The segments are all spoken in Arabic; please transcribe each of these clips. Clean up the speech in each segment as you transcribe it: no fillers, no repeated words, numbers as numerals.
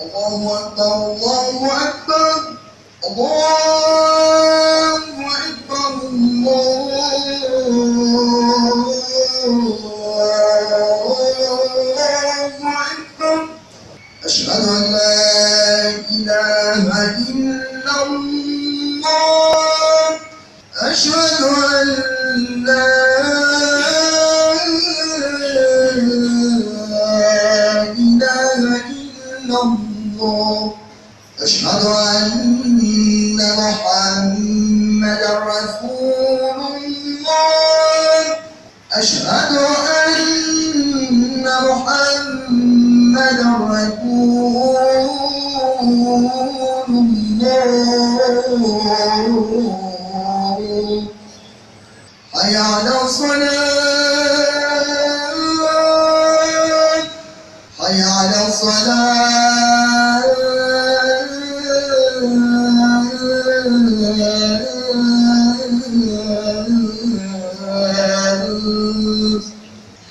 الله أكبر الله أكبر الله أكبر الله أكبر أشهد أن لا إله إلا الله أشهد أن لا إله إلا الله أشهد أن محمدا رسول الله أشهد أن محمدا رسول الله حي على الصلاة حي على الصلاة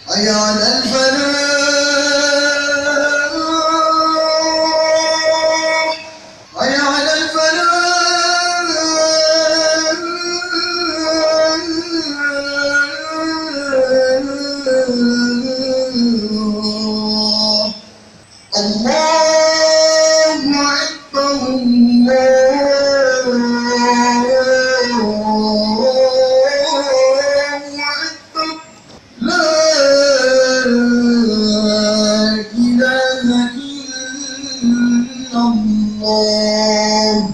حي على الفلاح حي على الفلاح الله أكبر الله أكبر لا إله إلا الله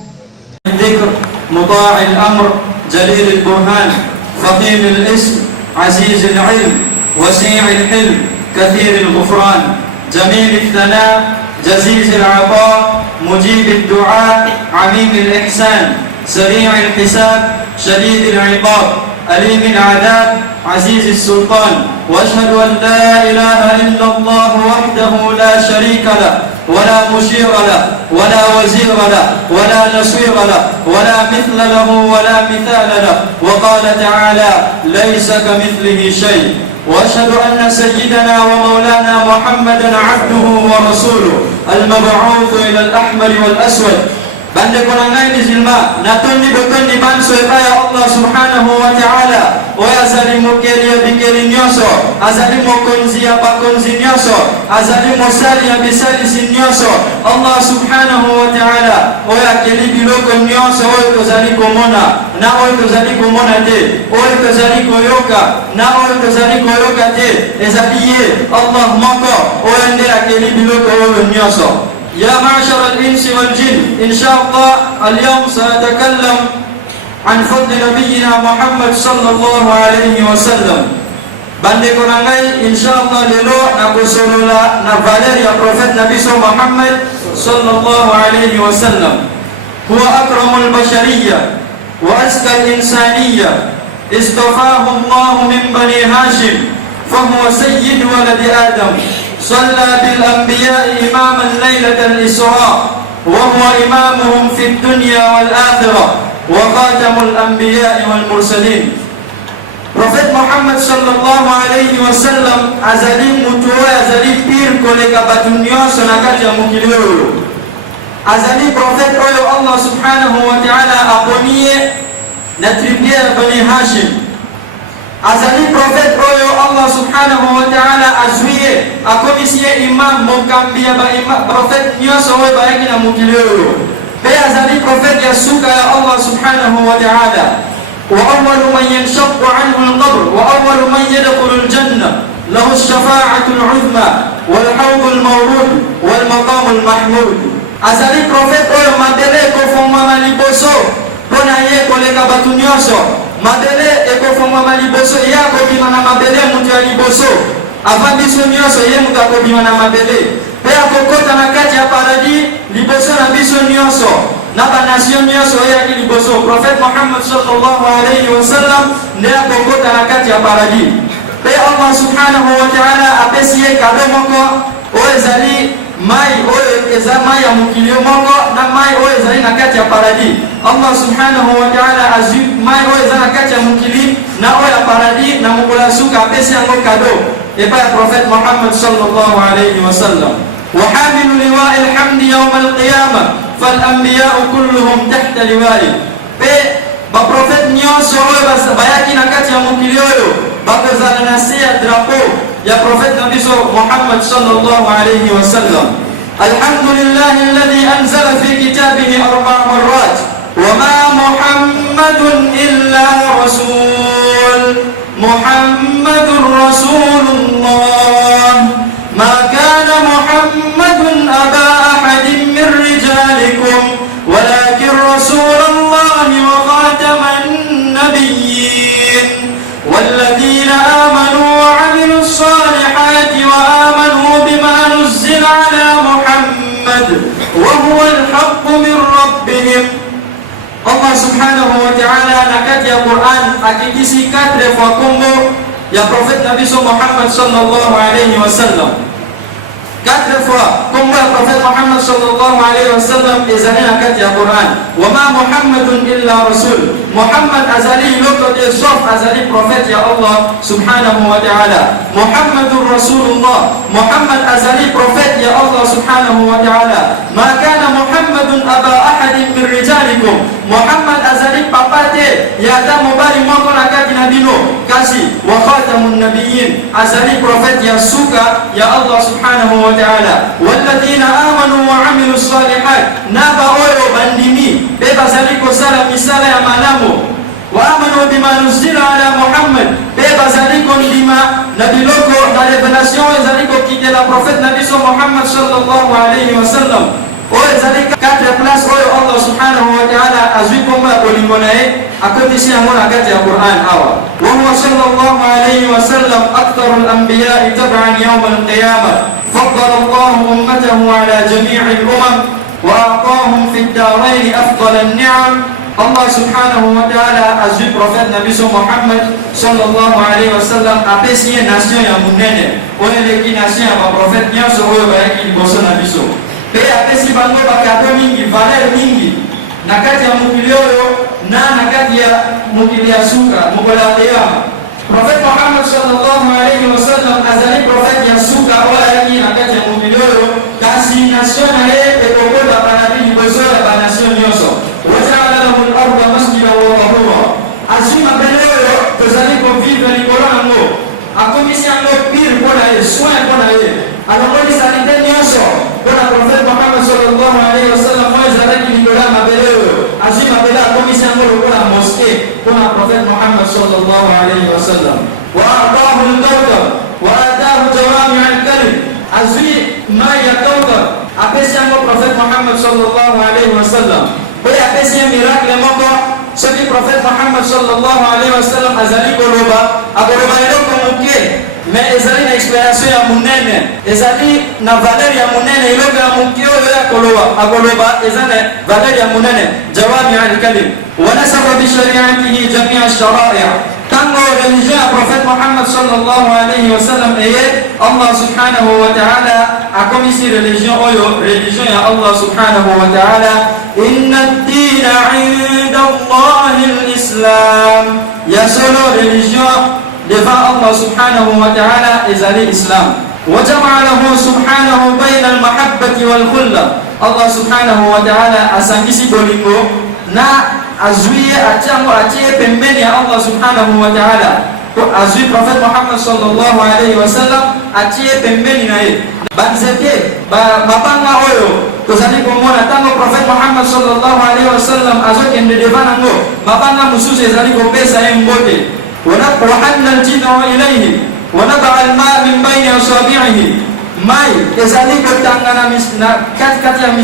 الذكر مطاع الأمر جليل البرهان فخيم الاسم عزيز العلم وسيع الحلم كثير الغفران جميل الثناء جزيز العطاء مجيب الدعاء عميم الإحسان سريع الحساب شديد العقاب أليم العذاب عزيز السلطان وأشهد أن لا إله إلا الله وحده لا شريك له ولا مشير له ولا وزير له ولا نصير له ولا مثل له ولا مثال له وقال تعالى ليس كمثله شيء وأشهد أن سيدنا ومولانا محمدا عبده ورسوله المبعوث إلى الأحمر والأسود bande konangai ni zilma natoni botoni banso ya Allah subhanahu wa ta'ala oya zalimu kelia bikeli nyoso azalimu konzi apa konzi nyoso azalimu sali abisali sinyoso Allah subhanahu wa ta'ala oya keli biloko nyoso oya tozali komona na oya tozali komona te oya tozali koyoka na oya tozali koyoka te ezaliye Allah moko oya ndera keli biloko oya nyoso. يا معشر الإنس والجن إن شاء الله اليوم سأتكلم عن فضل نبينا محمد صلى الله عليه وسلم bande konangai إن شاء الله lelo nakusolola na valer ya Prophet Nabi Muhammad صلى الله عليه وسلم هو أكرم البشرية وأزكى الإنسانية اصطفاه الله من بني هاشم فهو سيد ولد آدم صلى بالأنبياء إماما ليلة الإسراء وهو إمامهم في الدنيا والآخرة وخاتم الأنبياء والمرسلين. Prophet Muhammad sallallahu alayhi wa sallam azali mutuwa azali pir koleka batunyo sonakati ya mukilio azali prophet oyo Allah subhanahu wa ta'ala aponie na tribia Bani Hashim azali prophet oyo Allah subhanahu wa ta'ala azuie akomisie imam mokambia ba imam prophet nyoso we ba yakina mukilio be azali prophet ya suka ya Allah subhanahu wa ta'ala wa awwalu man yanshaqqu anhu al-qabr wa awwalu man yadkhulu al-janna lahu ash-shafa'atu al-'uzma wal hawd al-mawrud wal maqam al-mahmud azali prophet oyo madele ko foma maliboso pona ye koleka batu nyoso madele ekofongwa maliboso yako bimana mabele mutu ya liboso avant biso nyoso ye mutu akobimana mabele pe akokota na kati ya paradis liboso na biso nyoso na banation nyoso ye liboso Prophet Muhammad sallallahu alayhi wa sallam ne akokota na kati ya paradis pe Allah subhanahu wa ta'ala apesiye kado moko o ezali mai oyo eza mai ya mukilio moko na mai oyo ezali na kati ya paradis Allah subhanahu wa ta'ala azu mai oyo eza na kati ya mukili na oyo ya paradis na mukula suka apesi yango kado epa ya Prophet Muhammad sallallahu alayhi wa sallam وحامل لواء الحمد يوم القيامة فالأنبياء كلهم تحت لوائه. Ba prophète nyonso oyo bayaki na kati ya mokili oyo bakozala na se ya drapeau ya prophète na biso Muhammad sallallahu alayhi wa sallam. Alhamdulillahi alladhi anzala fi kitabihi 4 marrat wa ma Muhammadun illa rasul Muhammadur Rasulullah ma kana Muhammadun aba ahadin min rijalikum walakin Rasulullah وخاتم النبيين والذين آمنوا وعملوا الصالحات وآمنوا بما نزل على محمد وهو الحق من ربهم. Allah subhanahu wa ta'ala nakati ya Quran akikisi 4 fois kombo ya prophète Nabi Muhammad sallallahu alayhi wa sallam. 4 fois kombo ya prophète Muhammad sallallahu alayhi wa sallam ezali nakati ya Quran. Wama Muhammadun illa rasul. Muhammad azali loko de sauf azali prophète ya Allah subhanahu wa ta'ala. Muhammadur Rasulullah. Muhammad azali prophète ya Allah subhanahu wa ta'ala. Ma kana Muhammadun aba ahadin min rijalikum. Muhammad azali papate ya damu bali moko nakati nabino kasi wa khatamun nabiyyin azali prophète ya suka ya Allah subhanahu wa ta'ala. Walladhina amanu wa amilus salihat naba oyo bandimi beba zali ko sala misala ya malamu wa amanu bima nuzila ala Muhammad beba zali ko ndima na biloko na revelation zali ko kite la prophète nabi Muhammad sallallahu alayhi wa sallam. Oyo zali 4 place oyo Allah subhanahu wa ta'ala azwi komba olingonae akotisi yango na kati ya Quran hawa. Wa huwa sallallahu alayhi wa sallam aktharul anbiya'i tab'an yawm al-qiyamah. فضل الله أمته على جميع الأمم وأعطاهم في الدارين أفضل النعم. Allah subhanahu wa ta'ala azwi prophète Nabi Muhammad sallallahu alayhi wa sallam apesi nation ya munene oyo leki nation ya prophète nyonso oyo bayaki liboso na biso pe apesi bango bakato mingi valeur mingi na kati ya mokili oyo na kati ya mokili ya suka mokola kiyama. Prophet Muhammad sallallahu alayhi wa sallam azali prophet ya suka wala yaki na kati ya mokili oyo kasi nation na ye ekokola banabi liboso ya banation nyonso. Waja'ala lahu al-ardha masjidan wa tahura. Azwi mabele oyo tozali kovivre likolo nango akomisi yango pire mpona ye soin mpona ye alongoli sanite nyonso mpona prophet Muhammad sallallahu alayhi wa sallam oyo ezalaki likolo ya mabele oyo azwi mabele akomisi yango lokola moske mpona prophet Muhammad sallallahu alayhi wa sallam. Wa a'tahu al-kawthar wa ataahu jawami' al-kalim. Azwi mai ya kawthar apesi yango prophet Muhammad sallallahu alayhi wa sallam. Oyo apesi miracle moko soki prophète Muhammad sallallahu alayhi wa sallam azali koloba akoloba eloko moke mais ezali na inspiration ya munene ezali na valeur ya munene eloko ya moke oyo ya koloba akoloba ezali valeur ya munene jawami al-kalim wa nasaba bi shari'atihi jami' ash-shara'i'. Tango religion ya prophète Muhammad sallallahu alayhi wa sallam eye Allah subhanahu wa ta'ala akomisi religion oyo religion ya Allah subhanahu wa ta'ala. Inna ad-dina 'inda Allahi al-Islam. Ya solo religion devant Allah subhanahu wa ta'ala ezali Islam. Wa jama'a lahu subhanahu bayna al-mahabbati wal khulla. Allah subhanahu wa ta'ala asangisi bolingo na azwi atiango atie pembeni ya Allah subhanahu wa ta'ala. Azwi prophet Muhammad sallallahu alayhi wa sallam atie pembeni na ye banzete mabanga oyo tozali komona tango prophet Muhammad sallallahu alayhi wa sallam azokende devant nango mabanga mususu ezali kopesa ye mbote. Wahanna al-jid'a ilayhi wa nada'a al-ma' min bayni asabi'ihi. Mai ezali kotangana kati ya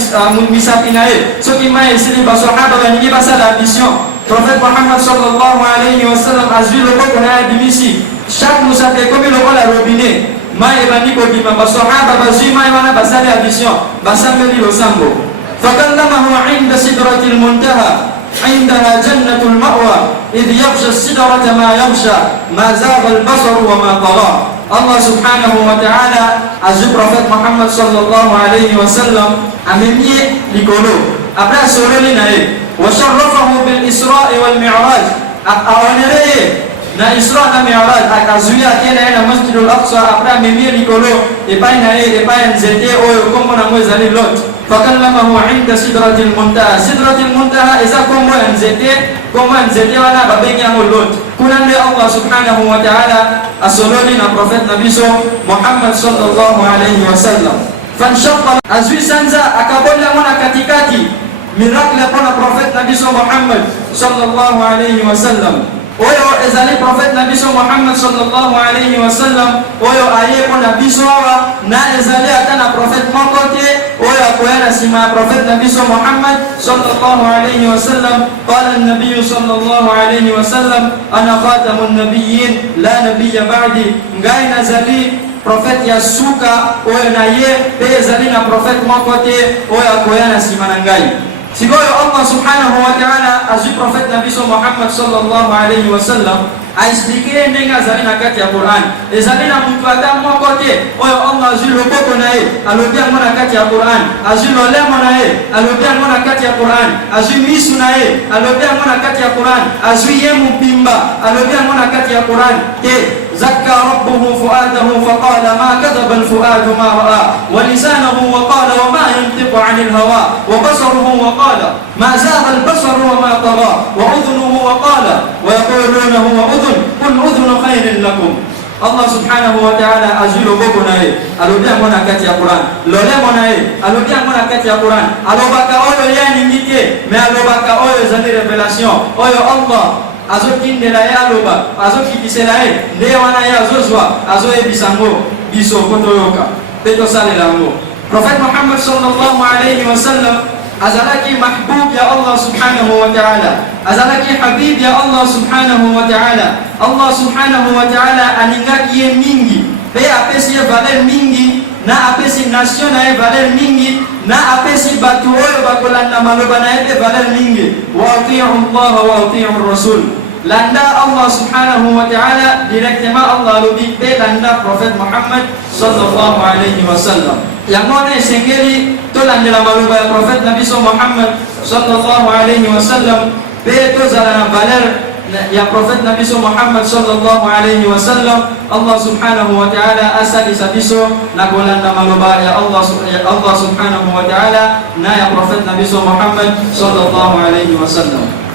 misapi na ye soki mai esili basahaba baningi basala addition. Prophet Muhammad sallallahu alayhi wa sallam azwi loboko na ye dimisi chaque musapi ekomi lokola robinet mai ebandi kobima basahaba bazwi mai wana basali addition basambeli losambo. Fakallamahu inda sidratil muntaha عندها جنة المأوى إذ يغشى السدرة ما يغشى ما زاغ البصر وما طغى. Allah subhanahu wa ta'ala azwi prophète Muhammad sallallahu alayhi wa sallam amemie likolo après asoroli na ye wa sharrafahu bil Isra wal Mi'raj aoneleye na Isra na Mi'raj akazuia tena ena Masjidul Aqsa apra memia likolo epai na epai nzete oyo kombo na mweza ni Lot fakallamahu inda sidratil muntaha iza kombo ya nzete wana babenya mo Lot kuna ndio Allah subhanahu wa ta'ala asoloni na prophet nabiso Muhammad sallallahu alayhi wasallam fanshaqqa azwi sanza akabola mwana katikati miracle kwa prophet nabiso Muhammad sallallahu alayhi wasallam oyo ezali prophet nabiso Muhammad sallallahu alayhi wasallam oyo ayeko nabiso wa na ezali atana prophet makote oyo akoyana sima prophet nabiso Muhammad sallallahu alayhi wasallam qala an-nabiy sallallahu alayhi wasallam ana khatamun nabiyyin la nabiyya ba'di ngai nazali prophet ya suka oyo na ye ezali na prophet makote oyo akoyana sima na ngai sigoyo Allah subhanahu wa ta'ala azui prophet nabi Muhammad sallallahu alayhi wasallam aislikire nenga zalina kati ya Qur'an ezalina mtu atamu kote oyo Allah azui loboko nae alobia mona kati ya Qur'an azui lolemo nae alobia mona kati ya Qur'an azui misu nae alobia mona kati ya Qur'an azui yemu pimba alobia mona kati ya Qur'an ke زكى ربه فؤاده فقال ما كذب الفؤاد ما رأى ولسانه وقال وما ينطق عن الهوى وبصره وقال ما زاغ البصر وما طغى وأذنه وقال ويقولون هو أذن قل أذن خير لكم Allah subhanahu wa ta'ala azulo boko nae alodia mona kati ya Qur'an lole mona alodia mona kati ya Qur'an alobaka oyo yani ngite me alobaka oyo zani revelation oyo Allah azokindela ya aloba azokidisela nde wana ya azozwa azoebisango biso kotoyoka peto salelango Prophet Muhammad sallallahu alayhi wasallam azalaki mahbub ya Allah subhanahu wa ta'ala azalaki habib ya Allah subhanahu wa ta'ala Allah subhanahu wa ta'ala aningaki mingi pe apesi valeur mingi na apesi nation na valeur mingi na apesi batu oyo bakolanda maloba na valeur mingi wa ati'u Allah wa ati'u Rasul landa Allah subhanahu wa ta'ala directement Allah lobi pe landa Prophet Muhammad sallallahu alayhi wasallam yang mana sengeli to landa maloba ya Prophet Nabi Muhammad sallallahu alayhi wasallam pe to zalana valeur ya Prophet Nabi Muhammad sallallahu alayhi wasallam Allah subhanahu wa ta'ala asali sabiso na golanda maloba ya Allah subhanahu wa ta'ala na ya Prophet Nabi Muhammad sallallahu alayhi wasallam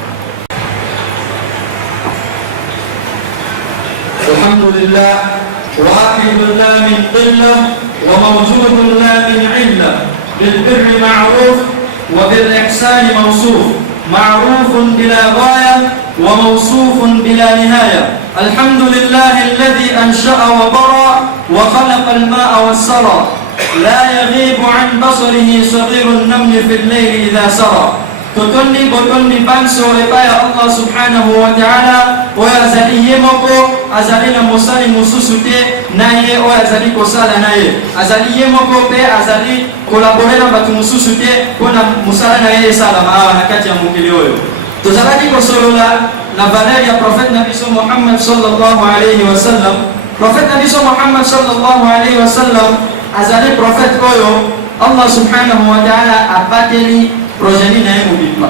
الحمد لله واحد لا من قلة وموجود لا من علة بالبر معروف وبالإحسان موصوف معروف بلا غاية وموصوف بلا نهاية الحمد لله الذي أنشأ وبرى وخلق الماء والسرى لا يغيب عن بصره صغير النمل في الليل إذا سرى Tutuni botoni banso epaya Allah subhanahu wa ta'ala oya azali yemoko azali na mosali mususute naye oya azali kosala naye azali yemoko pe azali kolaborera batu mususute kona musala naye sala maa na kati ya mukili oyo tuzalaki kosolola na valeur ya Prophet Nabi Muhammad sallallahu alayhi wasallam Prophet Nabi Muhammad sallallahu alayhi wasallam azali prophet oyo Allah subhanahu wa ta'ala apateli progeni na yemu bitma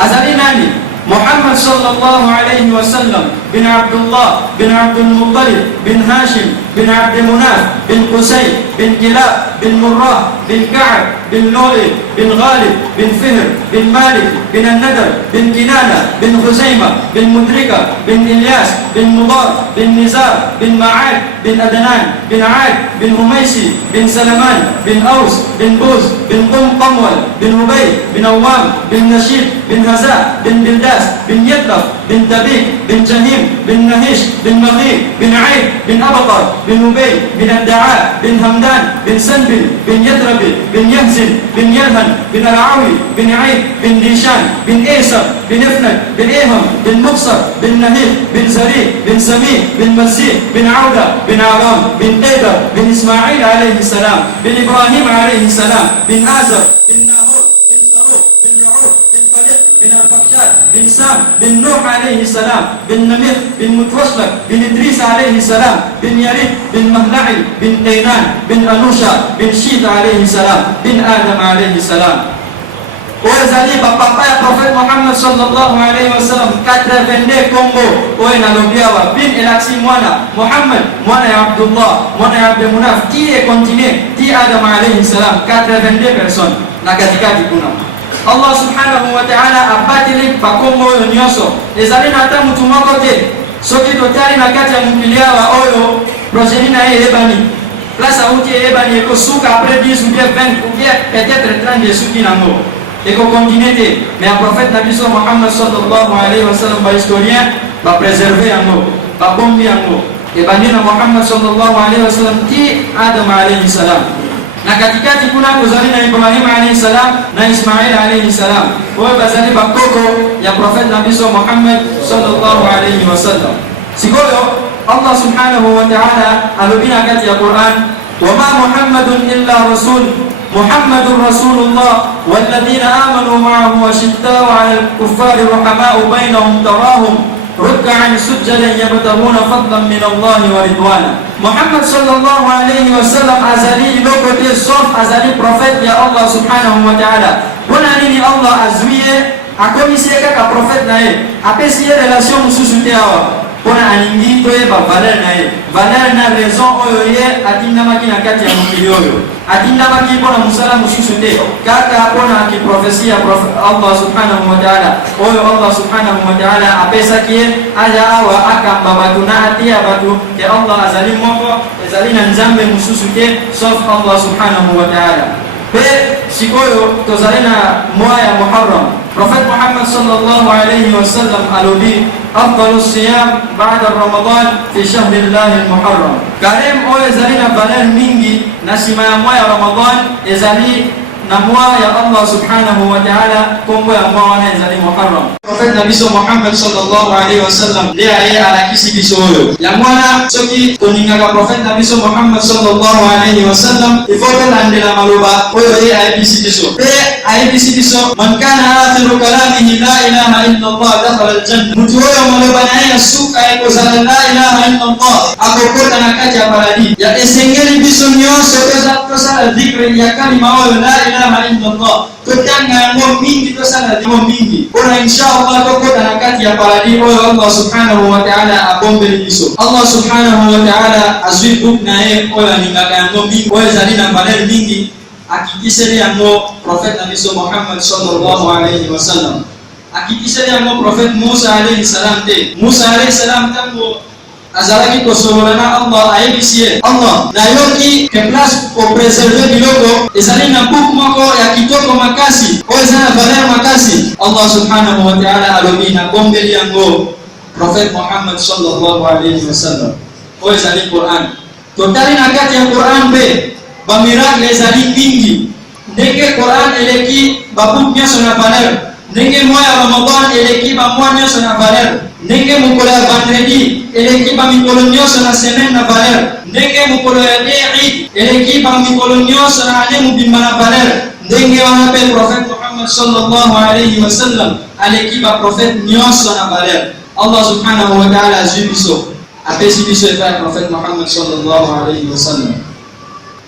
azali nani Muhammad sallallahu alayhi wasallam bin Abdullah bin Abdul Muttalib bin Hashim bin Abd Munaf bin Qusay bin Kilab bin Murrah bin Ka'ab bin Lu'ay bin Ghalib bin Fihr bin Malik bin An-Nadr bin Kinana bin Khuzaimah bin Mudrika bin Ilyas bin Mudar bin Nizar bin Ma'ad bin Adnan bin Aad bin Humaysi bin Salaman bin Aus bin Buz bin Qamwal bin Ubay bin Awam bin Nashid bin Haza bin Bildas bin Yadlaf bin Tabik bin Jahim bin Nahish bin Maghib bin Aib bin Abqar bin Ubay bin Adda'a bin Hamdan bin Sanbil bin Yadrabi bin Yahzin bin Yalhan bin Al-Awi bin Aib bin Dishan bin Isar bin Ifnad bin Iham bin Muqsar bin Nahid bin Zari bin Sami bin Masih bin Auda bin Aram bin Qaidar bin Ismail alaihi salam bin Ibrahim alaihi salam bin Azar bin Nahur bin Saruk bin Ru'ud bin Faliq bin Al-Fakhshad bin Sam bin Nuh alaihi salam bin Namir bin Mutwaslak bin Idris alaihi salam bin Yarid bin Mahla'i bin Qainan bin Anusha bin Shid alaihi salam bin Adam alaihi salam Ozali papa ya prophète Muhammad sallallahu alayhi wa sallam 82 Congo oye nalobiawa bin elaksi mwana Muhammad mwana ya Abdullah mwana ya Abdul Munaf qui est continué ti Adam alayhi salam 82 personnes na katikati kuna Allah subhanahu wa ta'ala abatili pa Congo oyo nyoso ezali na ata mutu moko te soki totali na kati ya mukili awa oyo progenie na ye ebani place auti ebani ekosuka après 10 ou bien 20 ou bien peut-être 30 de suki nango eko continuité mais un prophète nabi Muhammad sallallahu alayhi wa sallam ba historien ba préserver yango ba bombi yango e bandina Muhammad sallallahu alayhi wa sallam ti Adam alayhi salam na katikati kuna kuzali na Ibrahim alayhi salam na Ismail alayhi salam wa bazali ba koko ya prophète nabi Muhammad sallallahu alayhi wa sallam sikoyo Allah subhanahu wa ta'ala alubina kati ya Quran وما محمد إلا رسول محمد رسول الله والذين آمنوا معه أشداء على الكفار رحماء بينهم تراهم ركعا سجدا يبتغون فضلا من الله ورضوانا محمد صلى الله عليه وسلم أزلي لوكوتي صوف أزلي prophète يا الله سبحانه وتعالى هنا نيني الله أزويه akomisiye kaka prophète naye apesiye relation mususu te awa pona alingi toyeba valeur na raison oyo ye atindamaki na kati ya mokili oyo atindamaki pona mosala mosusu te kaka pona kiprofesi ya Allah subhanahu wa ta'ala oyo Allah subhanahu wa ta'ala apesaki ye aja awa akamba batu na atia batu ke Allah azali moko ezali na nzambe mosusu te sauf Allah subhanahu wa ta'ala pe sikoyo tozali na mois ya Muharram prophète Muhammad sallallahu alayhi wa sallam alobi أفضل الصيام بعد رمضان في شهر الله المحرم كريم أو إزالي نبالي منجي نسمى يا رمضان إزالي نموا يا الله سبحانه وتعالى كم يا موانا إزالي محرم Prophet Nabi Muhammad sallallahu alayhi wa sallam dia aye ala kisi bisoyo ya mwana soki toninga ka Prophet Nabi Muhammad sallallahu alayhi wa sallam ifoto landela maluba oyo ye aye kisi biso pe aye kisi biso man kana akhiru kalamihi la ilaha illa Allah dakhala al-jannah mutu oyo maluba naye suka eko zala la ilaha illa Allah akokota na kati ya paradis ya esengeli biso nyonso tosa dhikri ya kalima oyo la ilaha illa Allah totanga ngo mingi tosala ngo mingi ona inshallah tokota na kati ya paradis oyo Allah subhanahu wa ta'ala abombeli biso Allah subhanahu wa ta'ala azwi book naye oyo ningaka ngo mingi oyo zali na valeur mingi akikiseli yango prophète Nabi Muhammad sallallahu alayhi wa sallam akikiseli yango prophète Musa alayhi salam te Musa alayhi salam tango azalaki kosololana Allah ayebisiye Allah nayoki ke place ko preserver biloko ezali na book moko ya kitoko makasi oyo eza na valeur makasi Allah subhanahu wa ta'ala alobi na bombeli yango prophète Muhammad sallallahu alayhi wa sallam oyo ezali Quran totali na kati ya Quran pe ba miracle ezali mingi ndenge Quran eleki ba book nyonso na valeur ndenge mois ya Ramadan eleki ba mois nyonso na valeur ndenge mukolo ya vendredi eleki ba mikolo nyonso na semaine na valeur ndenge mukolo ya Eid eleki ba mikolo nyonso na ane mubimba na valeur ndenge wana pe prophète Muhammad sallallahu alayhi wa sallam aleki ba prophète nyonso na valeur Allah subhanahu wa ta'ala azwi biso apesi biso epa prophète Muhammad sallallahu alayhi wa sallam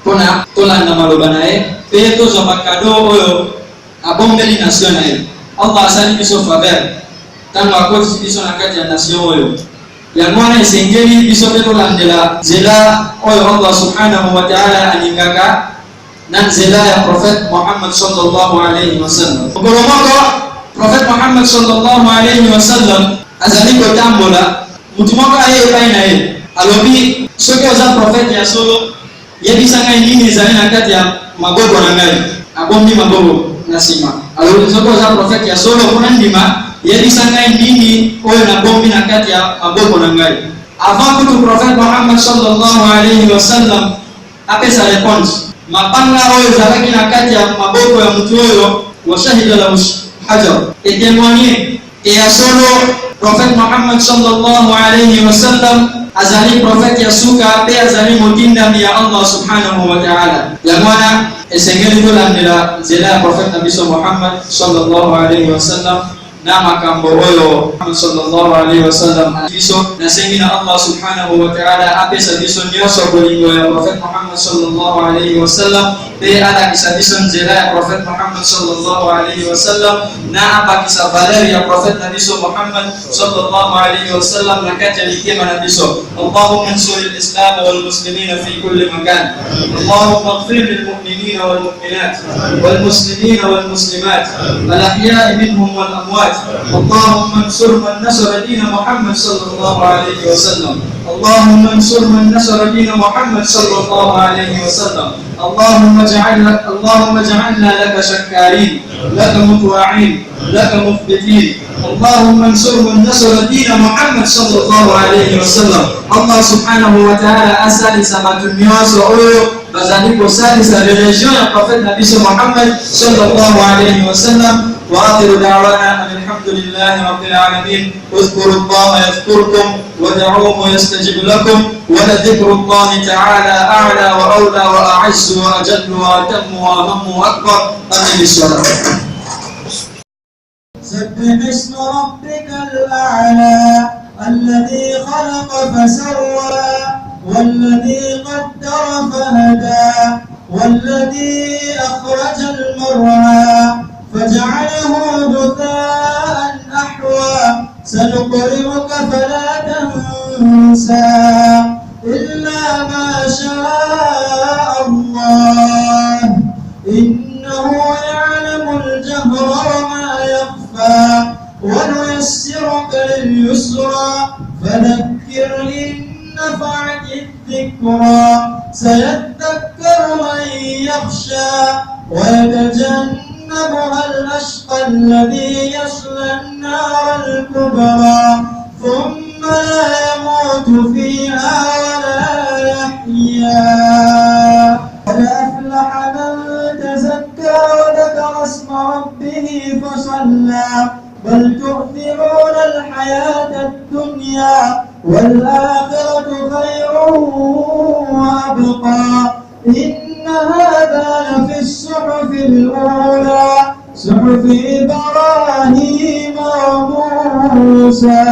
pona tolanda maloba naye pe tozwa bakado oyo abombeli nation naye Allah asali biso faveur tango akoti biso na kati ya nation oyo ya mwana esengeli biso pe tolandela zela oyo Allah subhanahu wa ta'ala alingaka na zela ya prophète Muhammad sallallahu alayhi wa sallam okolomoko prophète Muhammad sallallahu alayhi wa sallam azali kotambola mutu moko aye epai na ye alobi soki oza prophète ya solo yebisa ngai nini ezali na kati ya maboko na ngai abombi maboko na nsima alobi soki oza prophète ya solo mpona ndima yebisa ngai nini oyo na bombi na kati ya maboko na ngai avant kutu prophète Muhammad sallallahu alayhi wa sallam apesa réponse mapanga oyo ezalaki na kati ya maboko ya mutu oyo washahida lahu hajar etémoigné et ya solo prophète Muhammad sallallahu alayhi wa sallam azali prophète ya suka pe azali motindami ya Allah subhanahu wa ta'ala ya mwana esengeli tolandela nzela ya prophète Nabi Muhammad sallallahu alayhi wa sallam na makambo oyo Muhammad sallallahu alaihi wasallam biso na sengina Allah subhanahu wa ta'ala apesa biso nyoso bolingo ya Prophet Muhammad sallallahu alaihi wasallam pe ala kisa biso njela ya Prophet Muhammad sallallahu alaihi wasallam na apa kisa valeri ya Prophet nabiso Muhammad sallallahu alaihi wasallam na kati alikema nabiso Allahumma ansur al-islam wal muslimin fi kulli makan Allahumma ighfir lil mu'minin wal mu'minat wal muslimin wal muslimat al-ahya'i minhum wal amwat Allahumma ansur man nasara din Muhammad sallallahu alaihi wasallam اللهم انصر من نصر دين محمد صلى الله عليه وسلم اللهم اجعلنا لك شكارين لك مطواعين لك مخبتين اللهم انصر من نصر دين محمد صلى الله عليه وسلم الله سبحانه وتعالى أسأل سما تنياس وأولو بذلك سالس للرجال القفل نبي محمد صلى الله عليه وسلم وآخر دعوانا أن الحمد لله رب العالمين اذكروا الله يذكركم ودعوه يستجب لكم ولذكر الله تعالى أعلى وأولى وأعز وأجل وأتم وأهم وأكبر أمين الصلاة سبح اسم ربك الأعلى الذي خلق فسوى والذي قدر فهدى والذي أخرج المرعى فجعله غثاء أحوى سنقرئك فلا تنسى إلا ما شاء الله إنه يعلم الجهر وما يخفى ونيسرك لليسرى فذكر إن نفعت الذكرى سيذكر من يخشى ويتجنبها الأشقى الذي يصلى النار الكبرى ثم لا يموت فيها ولا يحيا قد أفلح من تزكى وذكر اسم ربه فصلى بل تؤثرون الحياة الدنيا والآخرة خير وأبقى إن هذا لفي الصحف الأولى صحف إبراهيم وموسى